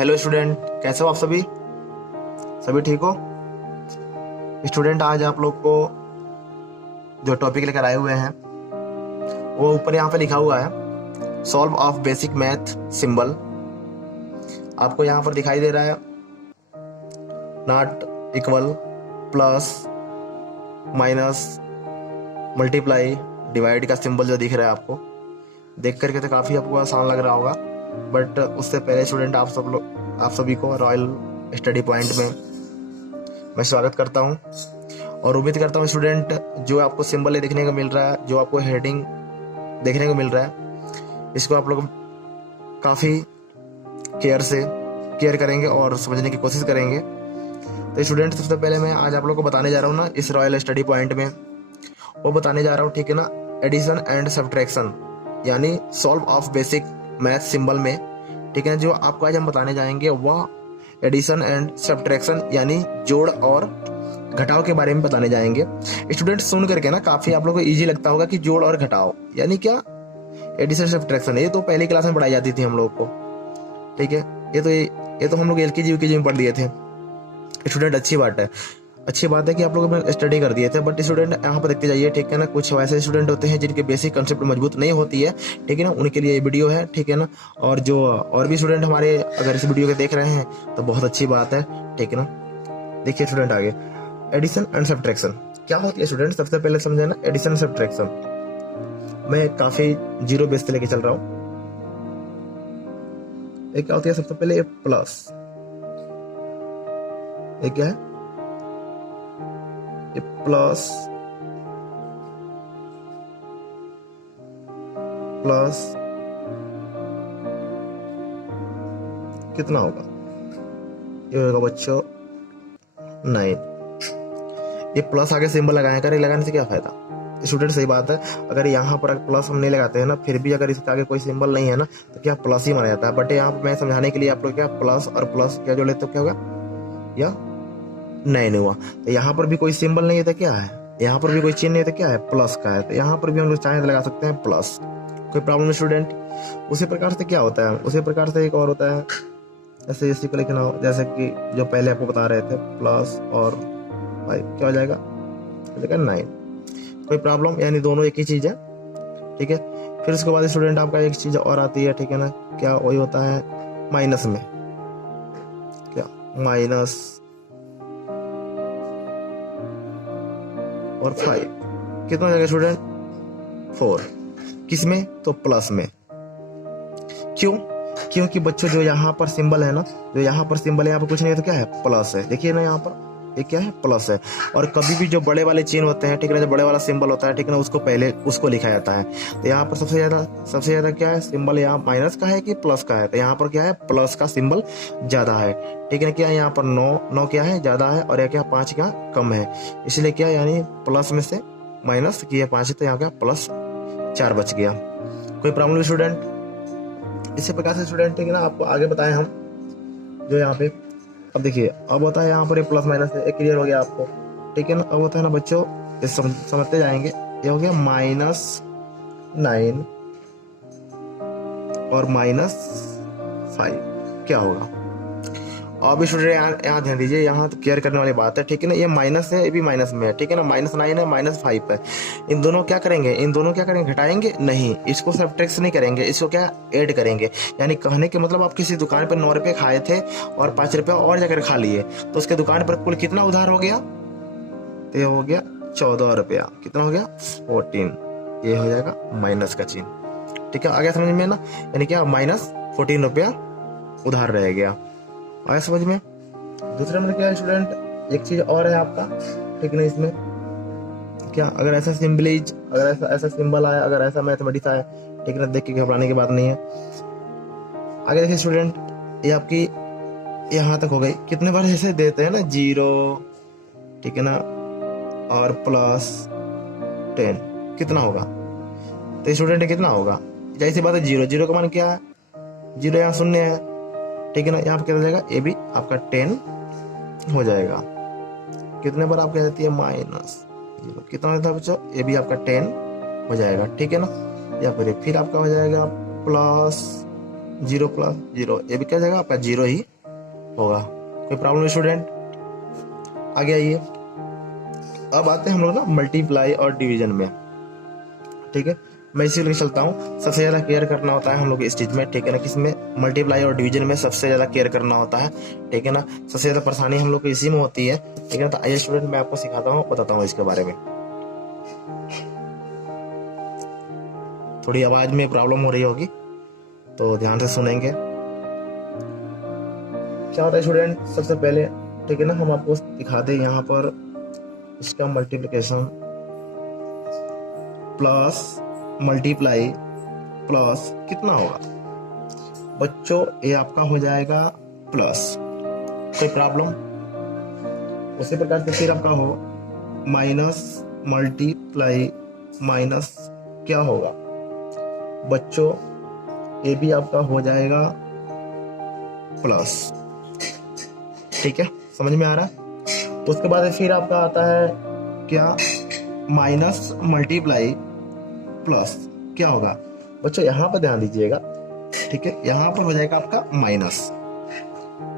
Hello student, कैसे हो आप सभी? सभी ठीक हो? स्टूडेंट, आज आप लोग को जो टॉपिक लेकर आए हुए हैं वो ऊपर यहाँ पे लिखा हुआ है, solve of basic math symbol. आपको यहाँ पर दिखाई दे रहा है not, equal, plus, minus, multiply, divide का सिंबल जो दिख रहा है आपको। देख करके तो काफ़ी आपको आसान लग रहा होगा, बट उससे पहले स्टूडेंट आप सभी को रॉयल स्टडी पॉइंट में मैं स्वागत करता हूं और उम्मीद करता हूं स्टूडेंट, जो आपको सिंबल देखने को मिल रहा है, जो आपको हेडिंग देखने को मिल रहा है, इसको आप लोग काफ़ी केयर करेंगे और समझने की कोशिश करेंगे। तो स्टूडेंट, सबसे पहले मैं आज आप लोग को बताने जा रहा हूँ ना, इस रॉयल स्टडी पॉइंट में वो बताने जा रहा हूँ, ठीक है ना, एडिशन एंड सब्ट्रैक्शन, यानी solve of basic math symbol में, ठीक है ना। जो आपको आज हम बताने जाएंगे वह एडिशन एंड सब्ट्रैक्शन यानी जोड़ और घटाव के बारे में बताने जाएंगे। स्टूडेंट, सुन करके ना काफी आप लोगों को इजी लगता होगा कि जोड़ और घटाव यानी क्या, एडिशन सब्ट्रैक्शन, ये तो पहली क्लास में पढ़ाई जाती थी हम लोग को, ठीक है। ये तो हम लोग एलकेजी यूकेजी में पढ़ लिए थे स्टूडेंट। अच्छी बात है कि आप लोग स्टडी कर दिए थे, बट स्टूडेंट यहाँ पर देखते जाइए, ठीक है ना। कुछ वैसे स्टूडेंट होते हैं जिनके बेसिक कंसेप्ट मजबूत नहीं होती है, ठीक है ना, उनके लिए ये वीडियो है, ठीक है ना। और जो और भी स्टूडेंट हमारे अगर इस वीडियो को देख रहे हैं तो बहुत अच्छी बात है, ठीक है ना। देखिए स्टूडेंट, आगे एडिशन एंड सब्ट्रैक्शन क्या होती है स्टूडेंट, सबसे पहले समझे ना। एडिशन सब्ट्रैक्शन मैं काफी जीरो बेस से लेके चल रहा हूँ। एक क्या होती है, सबसे पहले प्लस, एक क्या है, प्लस कितना होगा, ये होगा बच्चों 9। ये प्लस आगे सिंबल लगाए कर, लगाने से क्या फायदा स्टूडेंट? सही बात है, अगर यहाँ पर प्लस हम नहीं लगाते हैं ना, फिर भी अगर इसके आगे कोई सिंबल नहीं है ना, तो क्या प्लस ही माना जाता है। बट यहाँ पर मैं समझाने के लिए आप लोग क्या प्लस और प्लस क्या जोड़े तो क्या होगा, या 9 हुआ। तो यहाँ पर भी कोई सिंबल नहीं है तो क्या है, यहाँ पर भी कोई चिन्ह नहीं है तो क्या है, प्लस का है। तो यहाँ पर भी हम लोग चाहें तो लगा सकते हैं प्लस, कोई प्रॉब्लम स्टूडेंट। उसी प्रकार से क्या होता है, उसी प्रकार से एक और होता है, ऐसे इसी को लिखना हो, जैसे कि जो पहले आपको बता रहे थे, प्लस और 5 क्या हो जाएगा, 9। कोई प्रॉब्लम, यानी दोनों एक ही चीज है, ठीक है। फिर उसके बाद स्टूडेंट आपका एक चीज और आती है, ठीक है ना, क्या वही होता है माइनस में, क्या माइनस और 5 कितना हो जाएगा स्टूडेंट, 4। किसमें, तो प्लस में। क्यों? क्योंकि बच्चों जो यहाँ पर सिंबल है ना, जो यहाँ पर सिंबल है, यहाँ पर कुछ नहीं है तो क्या है, प्लस है। देखिए ना यहाँ पर ये क्या है, प्लस है। और कभी भी जो बड़े वाले चिन्ह होते हैं, ठीक है ना, जो बड़े वाला सिंबल होता है, ठीक है ना, उसको पहले उसको लिखा जाता है। तो यहाँ पर सबसे ज्यादा क्या है सिंबल, यहाँ माइनस का है कि प्लस का है, तो यहाँ पर क्या है, प्लस का सिंबल ज्यादा है, ठीक है ना। क्या यहाँ पर 9 क्या है, ज्यादा है, और क्या 5 क्या कम है, इसलिए क्या, यानी प्लस में से माइनस किया 5, तो यहाँ क्या प्लस 4 बच गया। कोई प्रॉब्लम स्टूडेंट? इसी प्रकार से स्टूडेंट, ठीक है ना, आपको आगे बताएं हम, जो यहाँ पे अब देखिए, अब होता है यहाँ पर प्लस माइनस, एक क्लियर हो गया आपको, ठीक है ना। अब होता है ना बच्चों, समझते जाएंगे, ये हो गया -9 और -5 क्या होगा। अब स्टूडेंट यहाँ ध्यान दीजिए, यहाँ तो केयर करने वाली बात है, ठीक है ना। ये माइनस है, ये भी माइनस में है, ठीक है ना, -9 है, -5 है। इन दोनों क्या करेंगे, घटाएंगे नहीं, इसको सब्ट्रैक्ट नहीं करेंगे, इसको क्या ऐड करेंगे। यानी कहने के मतलब, आप किसी दुकान पर 9 रुपये खाए थे और 5 रुपये और जाकर खा लिए, तो उसके दुकान पर कुल कितना उधार हो गया, तो ये हो गया 14 रुपया। कितना हो गया, 14। ये हो जाएगा माइनस का चिन्ह, ठीक है। आगे समझ में ना, यानी क्या -14 रुपया उधार रह गया, आया समझ में। दूसरे नंबर क्या है स्टूडेंट, एक चीज और है आपका, ठीक है, इसमें क्या, अगर ऐसा सिंबलेज, अगर ऐसा सिंबल आया, अगर ऐसा मैथमेटिक्स आया, ठीक है ना, देख के घबराने की बात नहीं है। आगे देखिए स्टूडेंट, ये आपकी यहाँ तक हो गई। कितने बार ऐसे देते हैं ना, 0, ठीक है ना, और +10 कितना होगा, तो स्टूडेंट कितना होगा, जैसी बात है, 0 का मान क्या है, 0 यहाँ शून्य है, ठीक है ना। यहाँ पर क्या हो जाएगा, ये भी आपका 10 हो जाएगा। कितने बार आप कह देती है, -0 कितना होता है बच्चों, ये भी आपका 10 हो जाएगा, ठीक है ना। या फिर आपका हो जाएगा जीरो प्लस जीरो, ये भी क्या जाएगा आपका जीरो ही होगा। कोई प्रॉब्लम स्टूडेंट? आगे आइए, अब आते हैं हम लोग ना मल्टीप्लाई और डिवीजन में, ठीक है। मैं इसी लेके चलता हूँ। सबसे ज़्यादा केयर करना होता है हम लोग इस चीज़ में, ठीक है ना, किसमें? मल्टीप्लाई और डिवीजन में सबसे ज़्यादा केयर करना होता है, ठीक है ना। सबसे ज़्यादा परेशानी हम लोग को इसी में होती है, ठीक है ना। तो आइए स्टूडेंट, मैं आपको सिखाता हूँ, बताता हूँ इसके बारे में। थोड़ी आवाज़ में प्रॉब्लम हो रही होगी तो ध्यान से सुनेंगे। क्या होता है स्टूडेंट, सबसे पहले, ठीक है ना, हम आपको दिखा दें यहाँ पर इसका मल्टीप्लिकेशन प्लस मल्टीप्लाई प्लस कितना होगा बच्चों? ये आपका हो जाएगा प्लस, कोई प्रॉब्लम? उसी प्रकार से फिर आपका हो माइनस मल्टीप्लाई माइनस क्या होगा बच्चों? ये भी आपका हो जाएगा प्लस, ठीक है, समझ में आ रहा है। तो उसके बाद फिर आपका आता है क्या? माइनस मल्टीप्लाई प्लस क्या होगा बच्चों? यहाँ पर ध्यान दीजिएगा, ठीक है, यहाँ पर हो जाएगा आपका माइनस।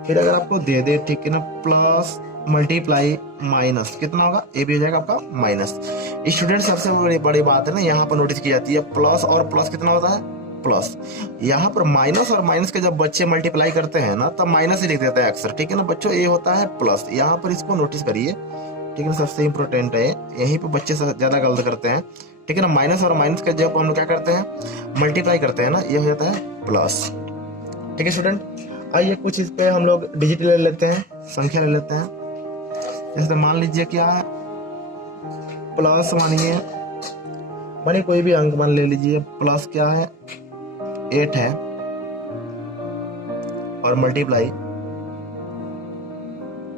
फिर अगर आपको दे दे, ठीक है ना, प्लस मल्टीप्लाई माइनस कितना होगा? ये भी हो जाएगा आपका माइनस। स्टूडेंट सबसे बड़ी बात है ना, यहाँ पर नोटिस की जाती है, प्लस और प्लस कितना होता है? प्लस। यहाँ पर माइनस और माइनस के जब बच्चे मल्टीप्लाई करते हैं ना, तब माइनस ही लिख देते हैं अक्सर, ठीक है ना बच्चों, ये होता है प्लस। यहाँ पर इसको नोटिस करिए, ठीक है, सबसे इंपॉर्टेंट है, यहीं पर बच्चे ज्यादा गलत करते हैं, ठीक है ना। माइनस और माइनस का जब हम लोग क्या करते हैं, मल्टीप्लाई करते हैं ना, ये हो जाता है प्लस, ठीक है स्टूडेंट। आइए कुछ इस पे हम लोग डिजिट ले लेते हैं, संख्या ले लेते हैं। जैसे मान लीजिए क्या है, प्लस मानिए कोई भी अंक मान ले लीजिए, प्लस क्या है? 8 है, और मल्टीप्लाई,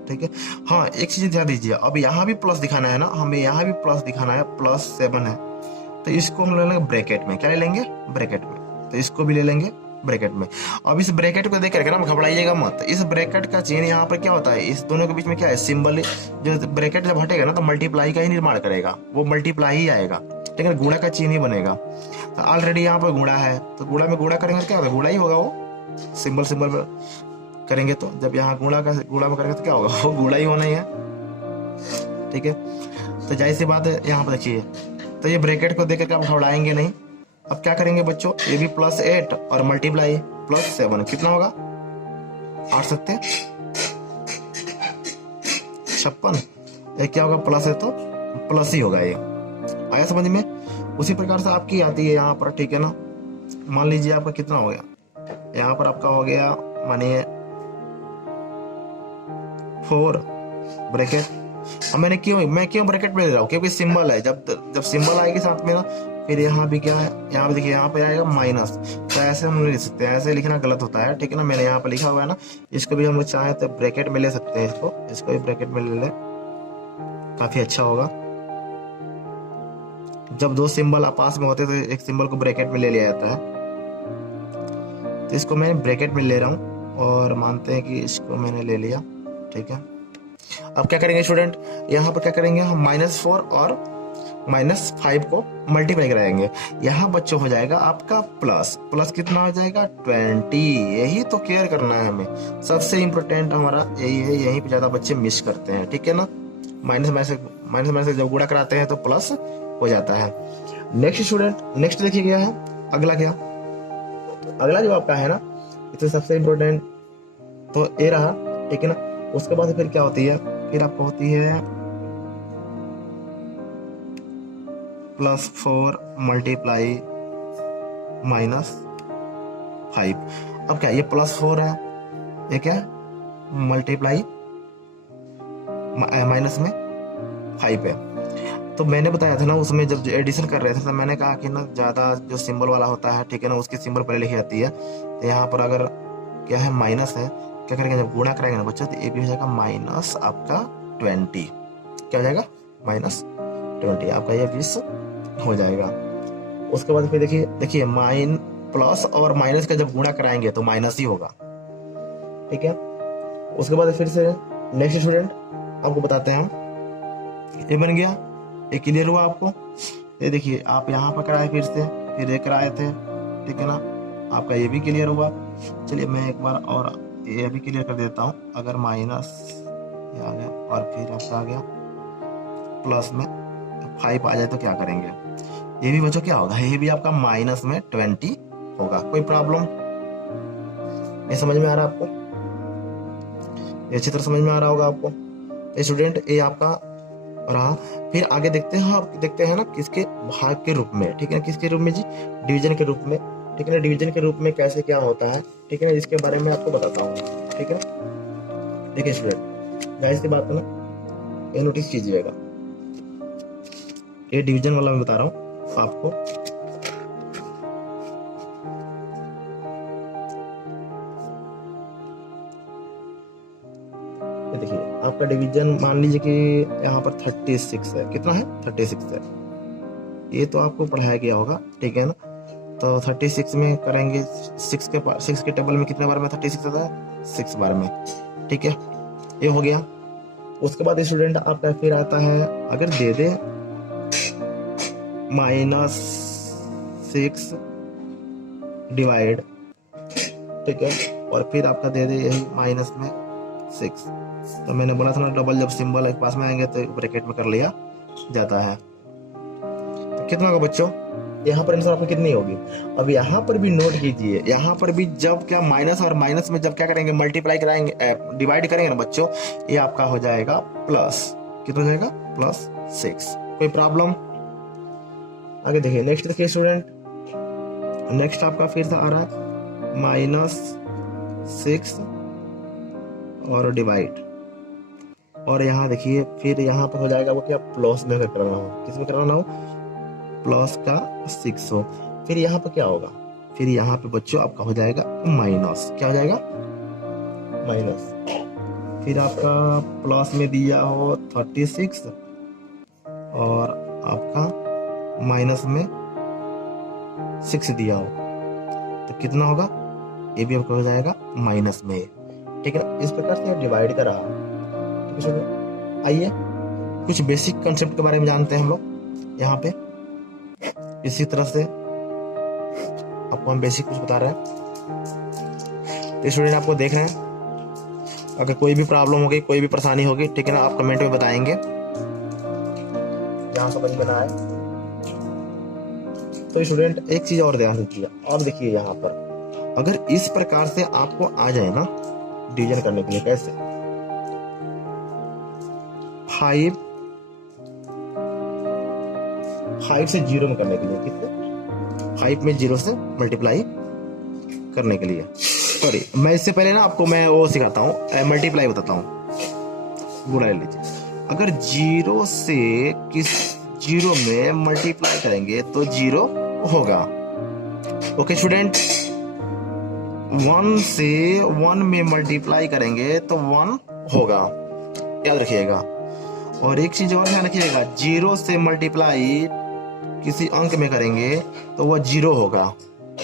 ठीक है। हाँ, एक चीज ध्यान दीजिए, अब यहाँ भी प्लस दिखाना है ना, हमें यहाँ भी प्लस दिखाना है, +7 है, तो इसको हम ले लेंगे ब्रैकेट में। क्या ले लेंगे? ब्रैकेट में। तो इसको भी ले लेंगे ब्रैकेट में। अब इस ब्रैकेट को देख करके ना घबराइएगा मत, इस ब्रैकेट का चिन्ह यहाँ पर क्या होता है, इस दोनों के बीच में क्या है? सिंबल। जो ब्रैकेट जब हटेगा ना तो मल्टीप्लाई का ही निर्माण करेगा, वो मल्टीप्लाई ही आएगा, ठीक है, गुणा का चिन्ह ही बनेगा। तो ऑलरेडी यहाँ पर गुणा है, तो गुणा में गुणा करेंगे क्या होगा? गुणा ही होगा, वो सिंबल करेंगे तो जब यहाँ गुणा में करेंगे तो क्या होगा? वो गुणा ही होना ही है, ठीक है। तो जाहिर सी बात है, यहाँ पर देखिए, तो ये ब्रैकेट को देख करके आप घबराएंगे नहीं। अब क्या करेंगे बच्चों, ये भी +8 और मल्टीप्लाई +7 कितना होगा? 8 सकते 56, ये क्या होगा? प्लस है तो प्लस ही होगा, ये आया समझ में। उसी प्रकार से आपकी आती है यहाँ पर, ठीक है ना। मान लीजिए आपका कितना हो गया, यहाँ पर आपका हो गया मानिए 4 ब्रैकेट। अब मैं क्यों ब्रैकेट में ले रहा हूँ? क्योंकि सिंबल है, जब सिंबल आएगी साथ में ना, फिर यहाँ भी क्या है, यहाँ पे देखिए, यहाँ पे आएगा माइनस। तो ऐसे हम नहीं लिख सकते, ऐसे लिखना गलत होता है, ठीक है ना। मैंने यहाँ पे लिखा हुआ है ना, इसको भी हम लोग चाहे तो ब्रैकेट में ले सकते हैं, इसको भी ब्रैकेट में ले लें, काफी अच्छा होगा। जब दो सिंबल पास में होते तो एक सिंबल को ब्रैकेट में ले लिया जाता है, तो इसको मैं ब्रैकेट में ले रहा हूँ, और मानते हैं कि इसको मैंने ले लिया, ठीक है। अब क्या करेंगे स्टूडेंट, यहाँ पर क्या करेंगे हम, -4 और -5 को मल्टीप्लाई कराएंगे। यहाँ बच्चों हो जाएगा आपका प्लस कितना हो जाएगा? 20। यही तो केयर करना है हमें, सबसे इंपॉर्टेंट हमारा यही है, यहीं पे ज्यादा बच्चे मिस करते हैं, ठीक है ना। माइनस जब गुणा कराते हैं तो प्लस हो जाता है। नेक्स्ट स्टूडेंट, नेक्स्ट देखिए क्या है, अगला क्या, अगला जो आपका है ना, इसमें सबसे इंपॉर्टेंट तो ये रहा, ठीक है ना। उसके बाद फिर क्या होती है, फिर आपको होती है +4 मल्टीप्लाई -5। अब क्या, ये +4 है, ये क्या मल्टीप्लाई माइनस में 5 है। तो मैंने बताया था ना, उसमें जब एडिशन कर रहे थे तो मैंने कहा कि ना, ज्यादा जो सिंबल वाला होता है, ठीक है ना, उसकी सिंबल पहले लिखी जाती है। तो यहाँ पर अगर क्या है, माइनस है, क्या करेंगे, जब गुणा कराएंगे ना बच्चों, तो ये भी हो जाएगा माइनस आपका 20। क्या हो जाएगा? -20, आपका ये 20 हो जाएगा। उसके बाद फिर देखिए प्लस और माइनस का जब गुणा कराएंगे तो माइनस ही होगा, ठीक है। उसके बाद फिर से नेक्स्ट स्टूडेंट आपको बताते हैं हम, ये बन गया, ये क्लियर हुआ आपको। ये देखिए, आप यहाँ पर कराए, फिर ये कराए थे, ठीक है ना, आपका ये भी क्लियर हुआ। चलिए मैं एक बार और ये भी क्लियर कर देता हूँ। अगर माइनस ये आ गया और फिर आपका आ गया प्लस में 5 आ जाए तो क्या करेंगे? ये भी बच्चों क्या होगा? ये भी आपका माइनस में 20 होगा। कोई प्रॉब्लम? ये समझ में आ रहा है आपको? ये अच्छी तरह समझ में आ रहा होगा आपको। स्टूडेंट ये आपका रहा। फिर आगे देखते हैं, आप देखते हैं ना किसके भाग के रूप में, ठीक है ना? किसके रूप में जी? डिवीजन के रूप में, ठीक है ना? डिवीजन के रूप में कैसे क्या होता है, ठीक है ना? इसके बारे में आपको बताता हूँ, ठीक है ना? देखिए स्टूडेंट, जाहिर सी बात है ना, ये नोटिस कीजिएगा, ये डिवीजन वाला मैं बता रहा हूँ आपको। ये देखिए आपका डिवीजन मान लीजिए कि यहाँ पर 36 है। कितना है? 36 है। ये तो आपको पढ़ाया गया होगा, ठीक है ना? तो 36 में करेंगे, 6 के टेबल में कितने बार में 36 आता है? 6 बार में, ठीक है? ये हो गया। उसके बाद स्टूडेंट आपका फिर आता है, अगर दे दे -6 डिवाइड, ठीक है, और फिर आपका दे दे यही माइनस में 6। तो मैंने बोला था ना, डबल जब सिंबल एक पास में आएंगे तो ब्रैकेट में कर लिया जाता है। तो कितना होगा बच्चों? यहाँ पर आंसर आपकी कितनी होगी? अब यहाँ पर भी नोट कीजिए, यहाँ पर भी जब क्या माइनस और माइनस में जब क्या करेंगे, मल्टीप्लाई कराएंगे, डिवाइड करेंगे ना बच्चों, ये आपका हो जाएगा प्लस, कितना हो जाएगा? +6। कोई प्रॉब्लम? आगे देखिए, नेक्स्ट देखिए स्टूडेंट, नेक्स्ट आपका फिर से आ रहा है -6 और डिवाइड, और यहाँ देखिए फिर यहाँ पर हो जाएगा वो क्या, प्लस में कराना हो, किस में कराना हो? प्लस का 6 हो। फिर यहाँ पर क्या होगा? फिर यहाँ पे बच्चों आपका हो जाएगा माइनस, क्या हो जाएगा? माइनस। फिर आपका प्लस में दिया हो 36 और आपका माइनस में 6 दिया हो, तो कितना होगा? ये भी आपका हो जाएगा माइनस में, ठीक है? इस प्रकार से डिवाइड करा। ठीक है, आइए कुछ बेसिक कॉन्सेप्ट के बारे में जानते हैं हम लोग यहाँ पे। इसी तरह से आपको हम बेसिक कुछ बता रहे हैं, तो स्टूडेंट आपको देख रहे हैं। अगर कोई भी प्रॉब्लम होगी, कोई भी परेशानी होगी, ठीक है ना, आप कमेंट में बताएंगे जहाँ समझ में ना आए। तो स्टूडेंट एक चीज और ध्यान दीजिए, और देखिए यहाँ पर अगर इस प्रकार से आपको आ जाए ना डिवीजन करने के लिए, कैसे? 5 से 0 में करने के लिए, कितने? 5 में 0 से मल्टीप्लाई करने के लिए। सॉरी, मैं इससे पहले ना आपको मैं वो सिखाता हूँ, मल्टीप्लाई बताता हूँ। बुरा लीजिए, अगर 0 से किस 0 में मल्टीप्लाई करेंगे तो 0 होगा। ओके स्टूडेंट, 1 से 1 में मल्टीप्लाई करेंगे तो 1 होगा, याद रखिएगा। और एक चीज और ध्यान रखिएगा, 0 से मल्टीप्लाई किसी अंक में करेंगे तो वह 0 होगा।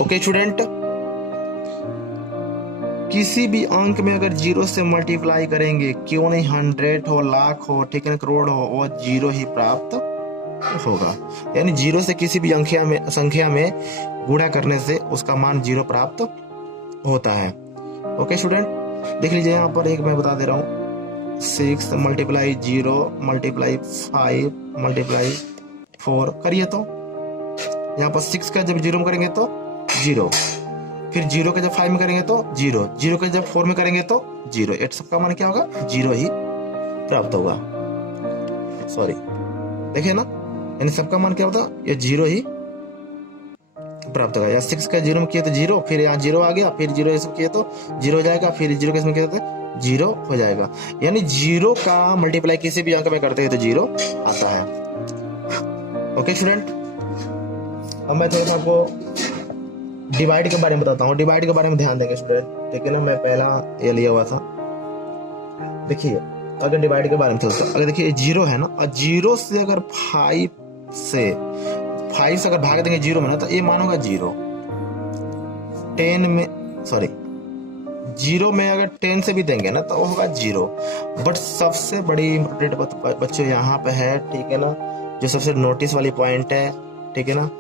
ओके स्टूडेंट, किसी भी अंक में अगर 0 से मल्टीप्लाई करेंगे, क्यों नहीं 100 हो, लाख हो, ठीक है, करोड़ हो, वह 0 ही प्राप्त होगा। यानी 0 से किसी भी संख्या में गुणा करने से उसका मान 0 प्राप्त होता है। ओके स्टूडेंट, देख लीजिए यहाँ पर एक मैं बता दे रहा हूँ, 6 मल्टीप्लाई 0 मल्टीप्लाई 5 मल्टीप्लाई 4 करिए तो यहाँ पर 6 का जब 0 में करेंगे तो 0, फिर 0 का जब 5 में करेंगे तो 0, 0 का जब 4 में करेंगे तो 0, एट सबका मान क्या होगा? 0 ही प्राप्त होगा। सॉरी, देखिए ना, यानी सबका मान क्या होता है? ये 0 ही प्राप्त होगा। या 6 का 0 में किया तो 0, फिर यहाँ 0 आ गया, फिर 0 इसमें किया तो 0 हो जाएगा, फिर 0 किसमें किया तो 0 हो जाएगा। यानी 0 का मल्टीप्लाई किसी भी अंक में करते हैं तो 0 आता है। ओके स्टूडेंट, अब मैं थोड़ा सा आपको डिवाइड के बारे में बताता हूँ। डिवाइड के बारे में ध्यान देंगे स्टूडेंट, ठीक है ना? मैं पहला ये लिया हुआ था। देखिए अगर डिवाइड के बारे में चलता, अगर देखिए 0 है ना, और 0 से अगर 5 से अगर भाग देंगे 0 में ना, तो ये मान होगा 0। 10 में, सॉरी 0 में अगर 10 से भी देंगे ना तो वो होगा 0। बट सबसे बड़ी इंपॉर्टेंट बच्चों यहाँ पे है, ठीक है ना, जो सबसे नोटिस वाली पॉइंट है, ठीक है ना,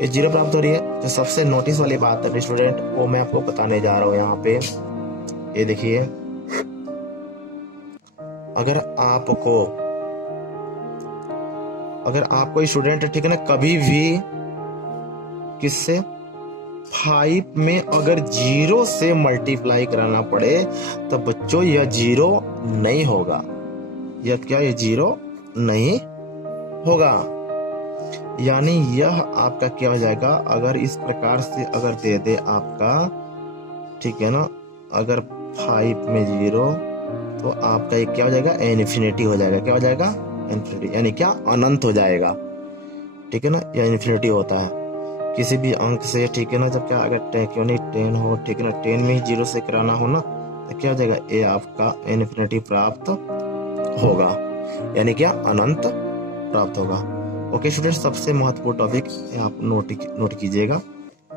ये 0 प्राप्त हो रही है। जो सबसे नोटिस वाली बात है स्टूडेंट, वो मैं आपको बताने जा रहा हूँ यहाँ पे। ये देखिए, अगर आपको स्टूडेंट, ठीक है ना, कभी भी किससे 5 में अगर 0 से मल्टीप्लाई कराना पड़े तो बच्चों यह 0 नहीं होगा। यह क्या, ये 0 नहीं होगा। यानी यह आपका क्या हो जाएगा, अगर इस प्रकार से अगर दे दे आपका, ठीक है ना, अगर 5 में 0 तो आपका ये क्या हो जाएगा, इन्फिनिटी हो जाएगा। क्या हो जाएगा, इन्फिनिटी, यानी क्या, अनंत हो जाएगा। ठीक है ना, यह इन्फिनिटी होता है किसी भी अंक से। ठीक है ना, जब क्या, अगर क्यों नहीं 10 हो, ठीक है ना, 10 में ही 0 से कराना हो ना, तो क्या हो जाएगा, ये आपका इन्फिनिटी प्राप्त होगा, यानी क्या, अनंत प्राप्त होगा। ओके स्टूडेंट, सबसे महत्वपूर्ण टॉपिक आप नोट कीजिएगा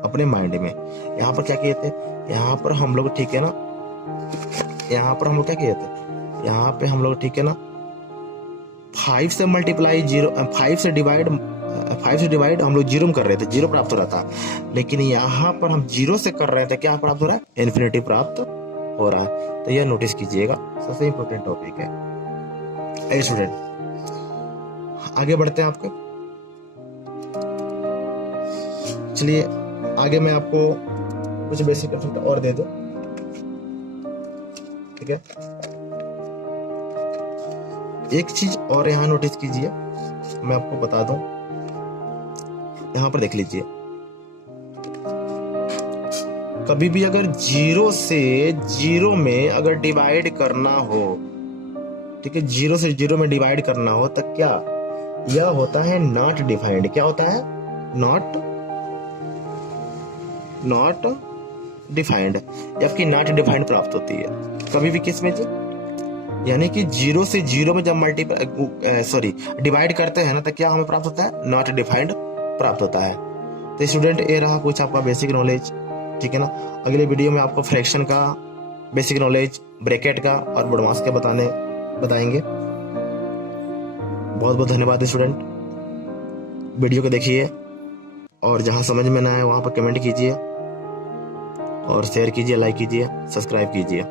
अपने माइंड में। यहाँ पर क्या किए थे, यहाँ पर हम लोग, ठीक है ना, यहाँ पर हम लोग क्या किए थे, यहाँ पे हम लोग, ठीक है ना, 5 से मल्टीप्लाई 0, 5 से डिवाइड हम लोग 0 में कर रहे थे, 0 प्राप्त हो रहा था। लेकिन यहाँ पर हम 0 से कर रहे थे, क्या प्राप्त हो रहा है, इन्फिनिटी प्राप्त हो रहा है। तो यह नोटिस कीजिएगा, सबसे इंपॉर्टेंट टॉपिक है। स्टूडेंट आगे बढ़ते हैं आपके, चलिए आगे मैं आपको कुछ बेसिक कंसेप्ट और दे दूं, ठीक है। एक चीज और यहाँ नोटिस कीजिए, मैं आपको बता दूं, यहाँ पर देख लीजिए, कभी भी अगर 0 से 0 में अगर डिवाइड करना हो, ठीक है, 0 से 0 में डिवाइड करना हो, तो क्या यह होता है, नॉट डिफाइंड। क्या होता है, नॉट डिफाइंड, जबकि नॉट डिफाइंड प्राप्त होती है कभी भी किस में जी, यानी कि 0 से 0 में जब डिवाइड करते हैं ना, तो क्या हमें प्राप्त होता है, नॉट डिफाइंड प्राप्त होता है। तो स्टूडेंट ये रहा कुछ आपका बेसिक नॉलेज, ठीक है ना। अगले वीडियो में आपको फ्रैक्शन का बेसिक नॉलेज, ब्रैकेट का और बोडमास के बताएंगे। बहुत बहुत धन्यवाद स्टूडेंट, वीडियो को देखिए और जहां समझ में ना आए वहां पर कमेंट कीजिए और शेयर कीजिए, लाइक कीजिए, सब्सक्राइब कीजिए।